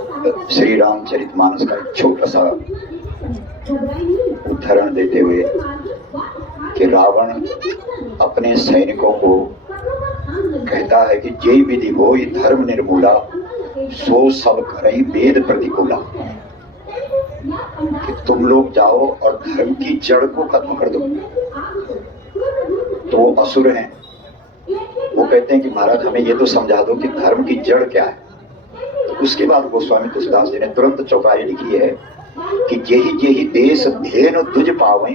श्री रामचरितमानस का एक छोटा सा उदाहरण देते हुए कि रावण अपने सैनिकों को कहता है कि जय विधि होई धर्म निर्मूला सो सब करें वेद प्रतिकूला, कि तुम लोग जाओ और धर्म की जड़ को खत्म कर दो। तो वो असुर हैं, वो कहते हैं कि महाराज हमें ये तो समझा दो कि धर्म की जड़ क्या है। तो उसके बाद गोस्वामी तुलसीदास जी ने तुरंत चौपाई लिखी है कि जेहि जेहि देश धेनु तुझ पावे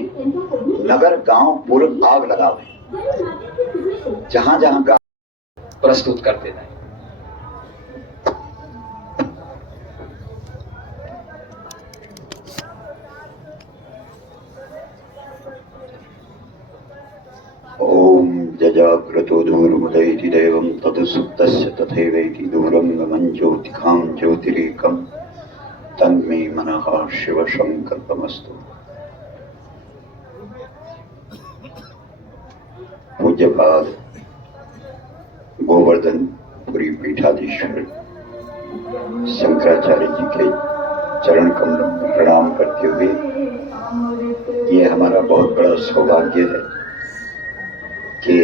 नगर गांव पुर आग लगावे। जहां जहां गांव प्रस्तुत करते हैं। ओम जजाग्रतो दूरमुदयति देवं तदसुप्तस्य तथैवैति दूरं गमं ज्योतिकां ज्योतिरेकं तन्मे मनः शिव संकल्पमस्तु। पूज्यपाद गोवर्धन पुरी पीठाधीश्वर शंकराचार्य जी के चरण कमलों में प्रणाम करते हुए ये हमारा बहुत बड़ा सौभाग्य है कि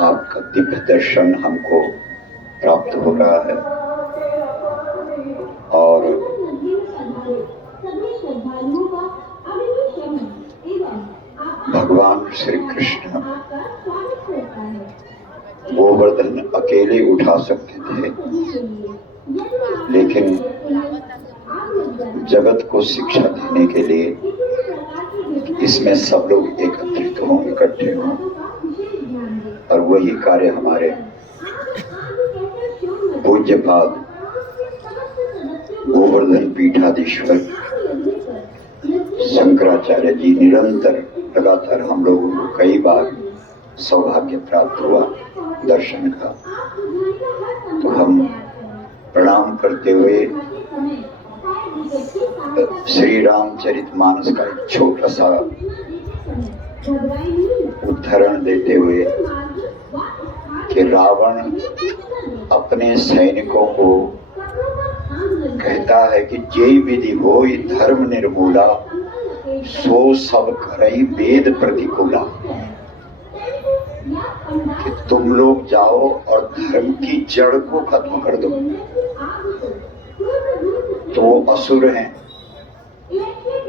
आपका दिव्य दर्शन हमको प्राप्त हो रहा है। और भगवान श्री कृष्ण गोवर्धन अकेले उठा सकते थे, लेकिन जगत को शिक्षा देने के लिए इसमें सब लोग एकत्रित हों, इकट्ठे हों, और वही कार्य हमारे पूज्यपाद गोवर्धन पीठाधीश्वर शंकराचार्य जी निरंतर लगातार हम लोगों को कई बार सौभाग्य प्राप्त हुआ दर्शन का। तो हम प्रणाम करते हुए श्री रामचरितमानस का एक छोटा सा उदाहरण देते हुए कि रावण अपने सैनिकों को कहता है कि जय विधि होई धर्म निर्मूला सो सब करें वेद प्रतिकूला, कि तुम लोग जाओ और धर्म की जड़ को खत्म कर दो। तो वो असुर हैं,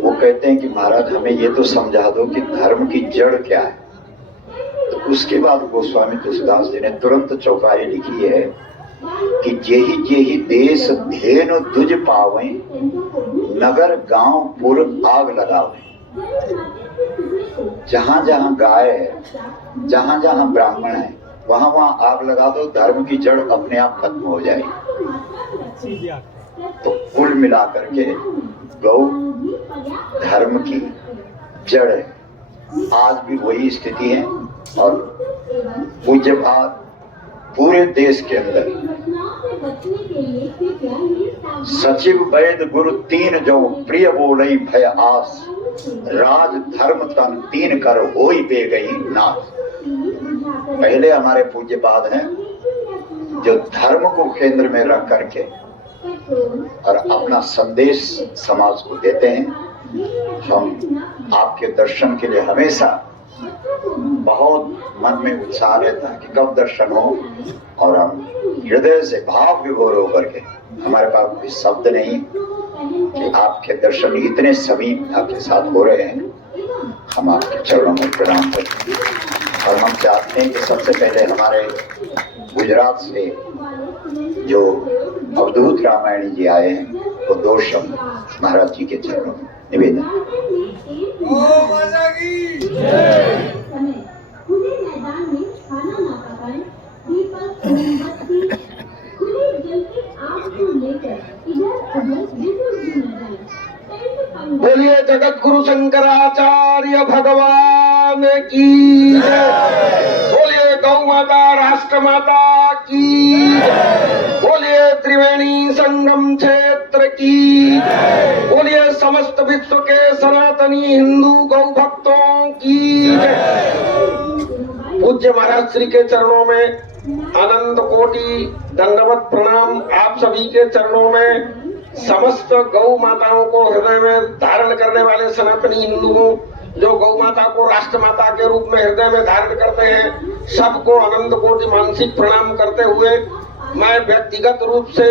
वो कहते हैं कि महाराज हमें ये तो समझा दो कि धर्म की जड़ क्या है। तो उसके बाद गोस्वामी तुलसीदास जी ने तुरंत चौपाई लिखी है कि जेहि जेहि देश धेनु तुझ पावे नगर गांव पुर आग लगावे। जहां जहां गाय है, जहां जहां ब्राह्मण है, वहां वहां आग लगा दो, धर्म की जड़ अपने आप खत्म हो जाएगी। तो कुल मिलाकर के गौ धर्म की जड़ है। आज भी वही स्थिति है। और पूज्यपाद पूरे देश के अंदर सचिव वैद गुरु तीन जो प्रिय बोलई भय आस, राज धर्म तन तीन कर होई बे गई नाश। पहले हमारे पूज्यपाद हैं जो धर्म को केंद्र में रख करके और अपना संदेश समाज को देते हैं। हम आपके दर्शन के लिए हमेशा बहुत मन में उत्साह रहता है कि कब दर्शन हो, और हम हृदय से भाव विभोर होकर के, हमारे पास कोई शब्द नहीं कि आपके दर्शन इतने समीप आपके साथ हो रहे हैं। हम आपके चरणों में प्रणाम करते हैं। और हम चाहते हैं कि सबसे पहले हमारे गुजरात से जो अवधूत रामायणी जी आए हैं वो दो शब्द महाराज जी के चरणों में निवेदन। बोलिए जगत गुरु शंकराचार्य भगवान की जय। बोलिए गौ माता राष्ट्र माता की जय। बोलिए त्रिवेणी संगम क्षेत्र की जय। बोलिए समस्त विश्व के सनातनी हिंदू गौ भक्तों की जय। पूज्य महाराज श्री के चरणों में अनंत कोटि दंडवत प्रणाम। आप सभी के चरणों में, समस्त गौ माताओं को हृदय में धारण करने वाले सनातनी हिंदुओं, जो गौ माता को राष्ट्र माता के रूप में हृदय में धारण करते हैं, सबको अनंत कोटि मानसिक प्रणाम करते हुए मैं व्यक्तिगत रूप से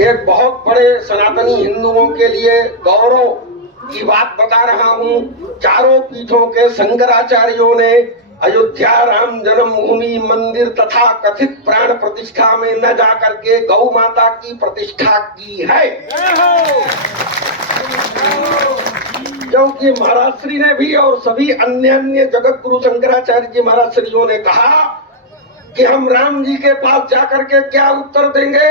एक बहुत बड़े सनातनी हिंदुओं के लिए गौरव की बात बता रहा हूँ। चारों पीठों के शंकराचार्यों ने अयोध्या राम जन्मभूमि मंदिर तथा कथित प्राण प्रतिष्ठा में न जाकर के गौ माता की प्रतिष्ठा की है, क्योंकि महाराज श्री ने भी और सभी अन्य जगत गुरु शंकराचार्य जी महाराज श्रीयों ने कहा कि हम राम जी के पास जाकर के क्या उत्तर देंगे।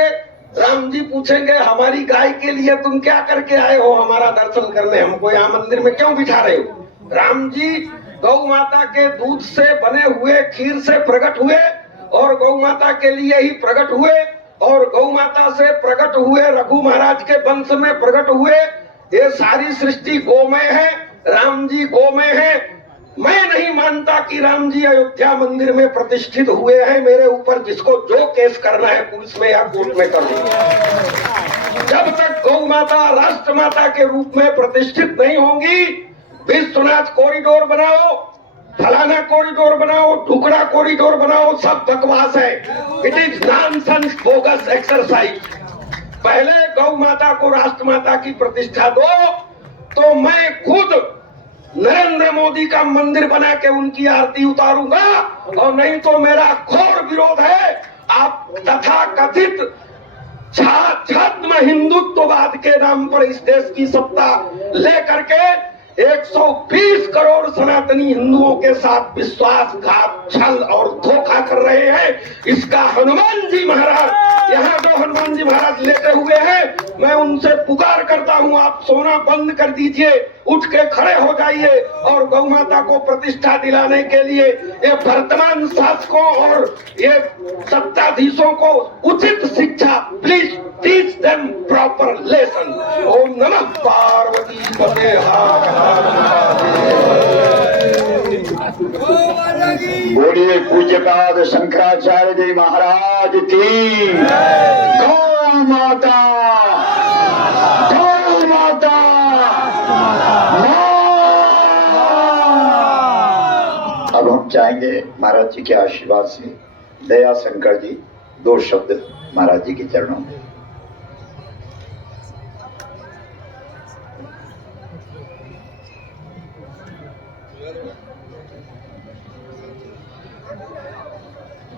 राम जी पूछेंगे हमारी गाय के लिए तुम क्या करके आए हो हमारा दर्शन करने, हमको यहाँ मंदिर में क्यों बिठा रहे हो। राम जी गौ माता के दूध से बने हुए खीर से प्रकट हुए और गौ माता के लिए ही प्रकट हुए, और गौ माता से प्रकट हुए रघु महाराज के वंश में प्रकट हुए। ये सारी सृष्टि गोमय है, राम जी गोमय है। मैं नहीं मानता कि राम जी अयोध्या मंदिर में प्रतिष्ठित हुए हैं। मेरे ऊपर जिसको जो केस करना है पुलिस में या कोर्ट में कर दूंगा। जब तक गौ माता राष्ट्र माता के रूप में प्रतिष्ठित नहीं होंगी, विश्वनाथ कॉरिडोर बनाओ, फलाना कॉरिडोर बनाओ, टुकड़ा कॉरिडोर बनाओ, सब बकवास है। It is nonsense, bogus exercise. पहले गौ माता को राष्ट्र माता की प्रतिष्ठा दो, तो मैं खुद नरेंद्र मोदी का मंदिर बना के उनकी आरती उतारूंगा, और नहीं तो मेरा घोर विरोध है आप तथा कथित छद्म हिंदुत्ववाद के नाम पर इस देश की सत्ता लेकर के 120 करोड़ सनातनी हिंदुओं के साथ विश्वासघात, छल और धोखा कर रहे हैं। इसका हनुमान जी महाराज, यहाँ जो हनुमान जी महाराज लेटे हुए हैं, मैं उनसे पुकार करता हूँ आप सोना बंद कर दीजिए, उठ के खड़े हो जाइए और गौ माता को प्रतिष्ठा दिलाने के लिए ये वर्तमान शासकों और ये सत्ताधीशों को उचित शिक्षा, please teach them proper lesson. Om नमः पार्वती पते। बोलिए पूज्यपाद शंकराचार्य जी महाराज की। गौ माता, गौ माता। अब हम चाहेंगे महाराज जी के आशीर्वाद से दया शंकर जी 2 शब्द महाराज जी के चरणों में।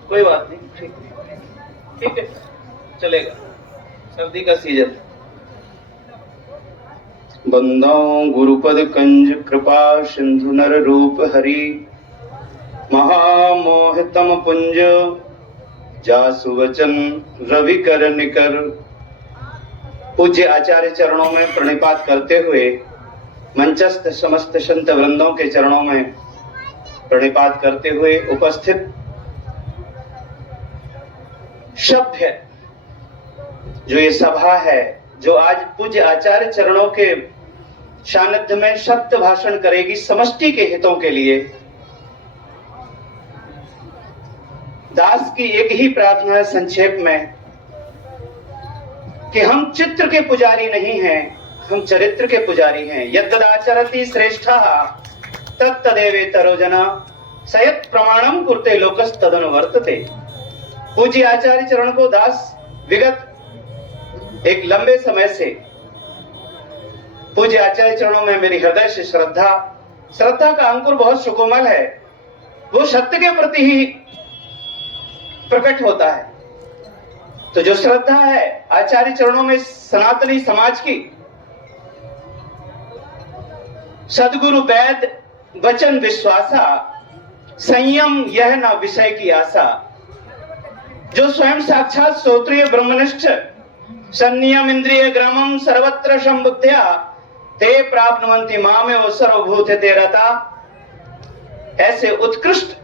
कोई बात नहीं, ठीक है, चलेगा, सर्दी का सीजन। बंदाओं गुरुपद कंज कृपा सिंधु नर रूप हरि, महामोहितम पुंज जासु वचन रवि कर निकर। पूज्य आचार्य चरणों में प्रणिपात करते हुए मंचस्थ समस्त संत वृंदों के चरणों में प्रणिपात करते हुए उपस्थित शब्द है, जो ये सभा है, जो आज पूज्य आचार्य चरणों के सानिध्य में शब्द भाषण करेगी समष्टि के हितों के लिए। दास की एक ही प्रार्थना है संक्षेप में कि हम चित्र के पुजारी नहीं हैं, हम चरित्र के पुजारी हैं। यद्ददाचरति श्रेष्ठः तत्तदेवेतरो जना सयत् प्रमाणम कुर्ते लोकस्तदनुवर्तते। पूज्य आचार्य चरण को दास विगत एक लंबे समय से पूज्य आचार्य चरणों में मेरी हृदय से श्रद्धा का अंकुर बहुत सुकोमल है, वो सत्य के प्रति ही प्रकट होता है। तो जो श्रद्धा है आचार्य चरणों में सनातनी समाज की, सदगुरु वैद वचन विश्वासा, संयम यह ना विषय की आशा। जो स्वयं साक्षात श्रोत्रिय ब्रह्मनिष्ठ संयम इंद्रिय ग्रामम सर्वत्र संबुद्ध्या ते प्राप्नुवन्ति मामेव सर्वभूत तेरता। ऐसे उत्कृष्ट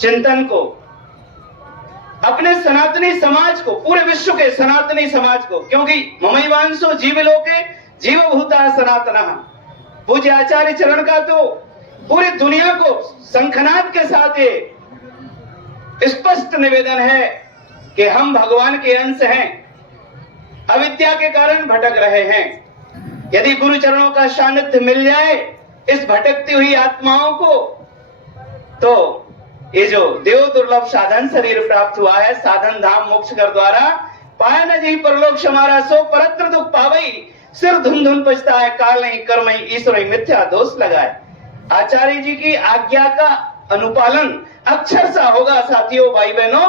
चिंतन को, अपने सनातनी समाज को, पूरे विश्व के सनातनी समाज को, क्योंकि ममैवांशो जीवलोके जीवभूता सनातनः। पूज्य आचार्य चरण का तो पूरी दुनिया को शंखनाद के साथ ये स्पष्ट निवेदन है कि हम भगवान के अंश हैं, अविद्या के कारण भटक रहे हैं। यदि गुरु चरणों का सानिध्य मिल जाए इस भटकती हुई आत्माओं को, तो ये जो देव दुर्लभ साधन शरीर प्राप्त हुआ है, साधन धाम मोक्ष कर द्वारा पाया न जी परलोक समारा सो परत्र दुख पावई, सिर धुन धुन पछता है, काल नहीं कर्म ही ईश्वर ही मिथ्या दोष लगाए। आचार्य जी की आज्ञा का अनुपालन अक्षर सा होगा साथियों, भाई बहनों,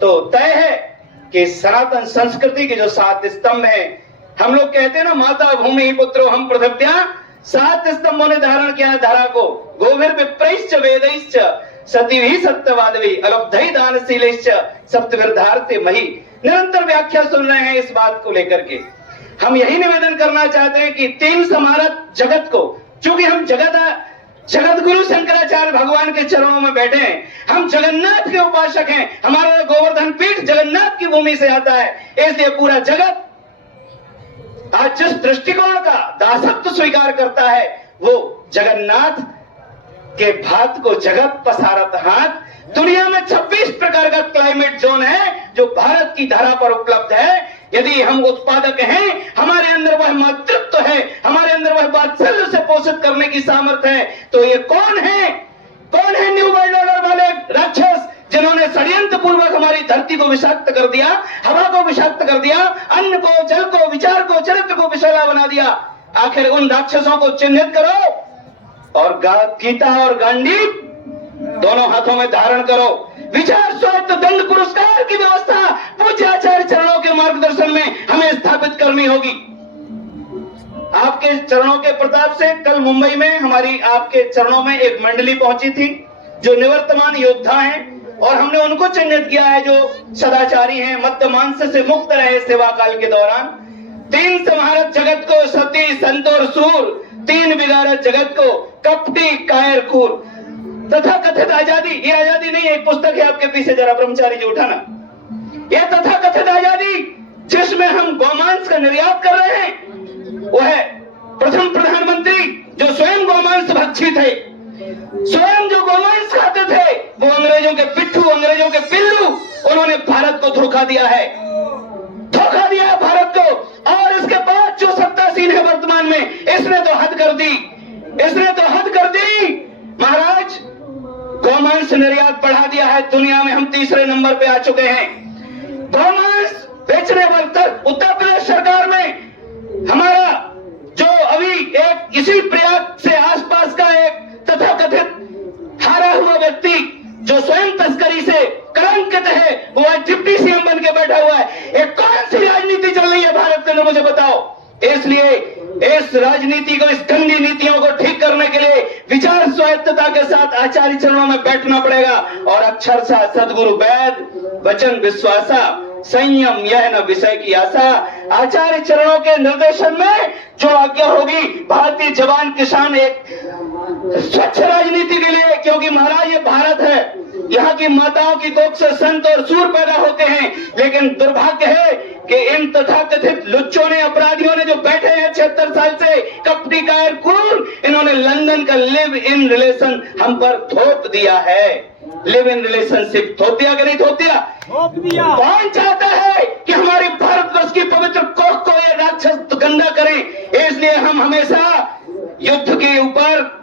तो तय है कि सनातन संस्कृति के जो 7 स्तंभ है, हम लोग कहते हैं ना, माता भूमि पुत्रो हम पृथिव्या, 7 स्तंभों ने धारण किया धरा को। गोभिर विप्रैश्च वेदैश्च सतीभिः सत्यवादभिः अलब्धैः दानशीलैश्च सप्तभिर्धारते मही। निरंतर व्याख्या सुन रहे हैं इस बात को लेकर के। हम यही निवेदन करना चाहते हैं कि 3 समारत जगत को, चूंकि हम जगत गुरु शंकराचार्य भगवान के चरणों में बैठे हैं, हम जगन्नाथ के उपासक हैं, हमारा गोवर्धन पीठ जगन्नाथ की भूमि से आता है, इसलिए पूरा जगत आज जिस दृष्टिकोण का दासत्व स्वीकार करता है वो जगन्नाथ के भात को जगत पसारत हाथ। दुनिया में 26 प्रकार का क्लाइमेट जोन है जो भारत की धरा पर उपलब्ध है। यदि हम उत्पादक हैं, हमारे अंदर वह मातृत्व है, हमारे अंदर वह वात्सल्य से पोषित करने की सामर्थ्य है, तो ये कौन है न्यू वर्ल्ड ऑर्डर वाले राक्षस जिन्होंने षड्यंत्र पूर्वक हमारी धरती को विषाक्त कर दिया, हवा को विषाक्त कर दिया, अन्न को, जल को, विचार को, चरित्र को विषैला बना दिया। आखिर उन राक्षसों को चिन्हित करो और गीता और गांडी दोनों हाथों में धारण करो। विचार स्वायत्त दंड पुरस्कार की व्यवस्था पूज्य आचार्य चरणों के मार्गदर्शन में हमें स्थापित करनी होगी। आपके चरणों के प्रताप से कल मुंबई में हमारी आपके चरणों में एक मंडली पहुंची थी जो निवर्तमान योद्धा हैं, और हमने उनको चिन्हित किया है जो सदाचारी हैं, मद्य मांस से मुक्त रहे सेवा काल के दौरान। 3 समारत जगत को सती संत और सूर, 3 बिगाड़त जगत को कपटी कायर खूर। तथा कथित आजादी, ये आजादी नहीं है, एक पुस्तक है आपके पीछे, जरा ब्रह्मचारी जी उठाना। यह तथा कथित आजादी जिसमें हम गौमांस का निर्यात कर रहे हैं, वो है प्रथम प्रधानमंत्री जो स्वयं गौमांस भक्षी थे, स्वयं जो गौमांस खाते थे, वो अंग्रेजों के पिट्ठू, अंग्रेजों के पिल्लू, उन्होंने भारत को धोखा दिया है, भारत को। और इसके बाद जो सत्तासीन है वर्तमान में, इसने तो हद कर दी, महाराज गौमांस निर्यात बढ़ा दिया है। दुनिया में हम 3रे नंबर पे आ चुके हैं गौमांस बेचने वाले। उत्तर प्रदेश सरकार में हमारा जो अभी एक इसी प्रयाग से आसपास का एक तथाकथित हारा हुआ व्यक्ति जो स्वयं तस्करी से कलंकित है, वो आज डिप्टी सीएम बन के बैठा हुआ है। एक कौन सी राजनीति चल रही है भारत के अंदर, मुझे बताओ। इसलिए इस राजनीति को, इस गंदी नीतियों को ठीक करने के लिए विचार स्वायत्तता के साथ आचार्य चरणों में बैठना पड़ेगा और अक्षरशः सदगुरु वैद वचन विश्वासा संयम यह न विषय की आशा। आचार्य चरणों के निर्देशन में जो आज्ञा होगी, भारतीय जवान किसान एक स्वच्छ राजनीति के लिए, क्योंकि महाराज ये भारत है, यहाँ की माताओं की कोख से संत और सूर पैदा होते हैं। लेकिन दुर्भाग्य है कि इन तथाकथित लुच्चों ने, अपराधियों ने जो बैठे हैं 76 साल से कपटी कायर खून, इन्होंने लंदन का लिव इन रिलेशन हम पर थोप दिया है। लिव इन रिलेशनशिप थोप दिया कि नहीं थोप दिया? कौन चाहता है कि हमारे भारतवर्ष की पवित्र कोख को ये राक्षस गंदा करें? इसलिए हम हमेशा युद्ध के ऊपर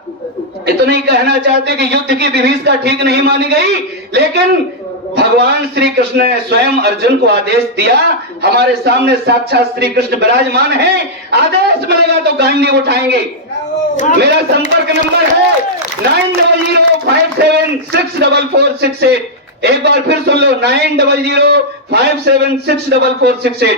इतना ही कहना चाहते कि युद्ध की विभीषिका ठीक नहीं मानी गई, लेकिन भगवान श्री कृष्ण ने स्वयं अर्जुन को आदेश दिया। हमारे सामने साक्षात श्री कृष्ण विराजमान है, आदेश मिलेगा तो गांडी उठाएंगे। मेरा संपर्क नंबर है 9005764468। एक बार फिर सुन लो, 9005764468।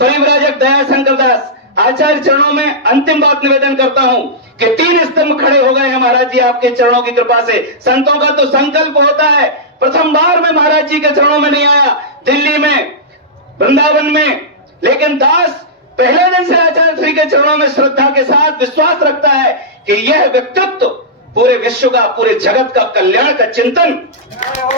परिव्राजक दया शंकर दास आचार्य चरणों में अंतिम बात निवेदन करता हूं कि 3 स्तंभ खड़े हो गए हैं महाराज जी आपके चरणों की कृपा से। संतों का तो संकल्प होता है, प्रथम बार में महाराज जी के चरणों में नहीं आया, दिल्ली में, वृंदावन में, लेकिन दास पहले दिन से आचार्य श्री के चरणों में श्रद्धा के साथ विश्वास रखता है कि यह व्यक्तित्व पूरे विश्व का, पूरे जगत का कल्याण का चिंतन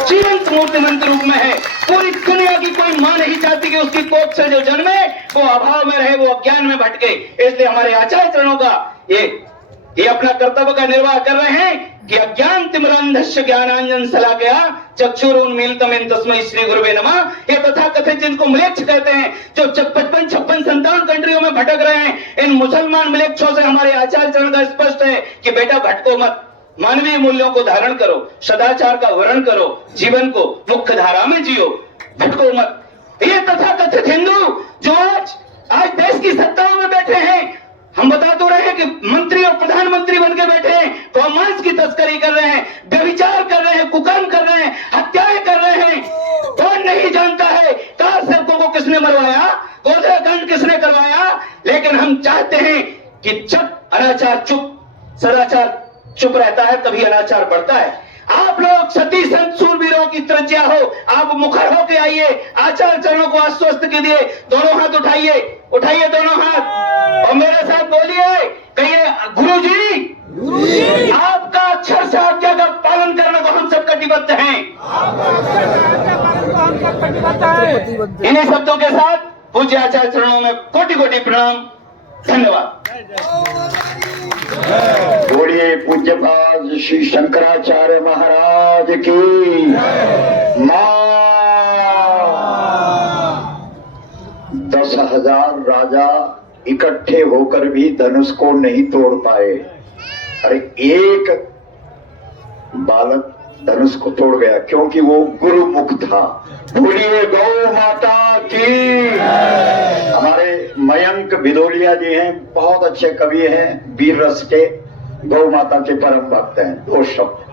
जीवंत मूर्तिमंत रूप में है। पूरी दुनिया की कोई मां नहीं चाहती कि उसकी कोख से जो जन्मे वो अभाव में रहे, वो अज्ञान में भटके। इसलिए हमारे आचार्य चरणों का ये अपना कर्तव्य का निर्वाह कर रहे हैं। कि अज्ञान तिमिरांधस्य ज्ञानांजन शलाकया चक्षुरुन्मीलितम तस्मै श्री गुरुवे नमः। ये तथा कथित जिनको म्लेच्छ कहते हैं, जो 55, 56, 57 कंट्रियों में भटक रहे हैं, इन मुसलमान म्लेच्छों से हमारे आचार्य चरण का स्पष्ट है कि बेटा भटको मत, मानवीय मूल्यों को धारण करो, सदाचार का वर्ण करो, जीवन को मुख्य धारा में जियो, भटको मत। ये तथा कथित हिंदू जो आज देश की सत्ताओं में बैठे हैं, हम बता तो रहे हैं कि मंत्री और प्रधानमंत्री बन के बैठे हैं, कॉमर्स की तस्करी कर रहे हैं, व्यभिचार कर रहे हैं, कुकर्म कर रहे हैं, हत्याएं कर रहे हैं। कौन नहीं जानता है कार सेवकों को किसने मरवाया, गोधरा कांड किसने करवाया। लेकिन हम चाहते हैं कि जब अनाचार चुप, सदाचार चुप रहता है, तभी अनाचार बढ़ता है। आप लोग सती संत सूरवीरों की तरज्जा हो, आप मुखर होके आइए, आचार्य चरणों को आश्वस्त कीजिए, दोनों हाथ उठाइए, उठाइए दोनों हाथ और मेरे साथ बोलिए, कहिए गुरुजी आपका अक्षर से आज्ञा का पालन करने को हम सब कटिबद्ध हैं। इन्हीं शब्दों के साथ पूज्य आचार्य चरणों में कोटि कोटि प्रणाम, धन्यवाद। बोलिए पूज्यपाद श्री शंकराचार्य महाराज की मां। 10,000 राजा इकट्ठे होकर भी धनुष को नहीं तोड़ पाए, अरे एक बालक धनुष को तोड़ गया क्योंकि वो गुरुमुख था। बोलिए गौ माता की। हमारे मयंक भिदोलिया जी हैं, बहुत अच्छे कवि हैं, वीर रस के, गौ माता के परम भक्त हैं। 2 शब्द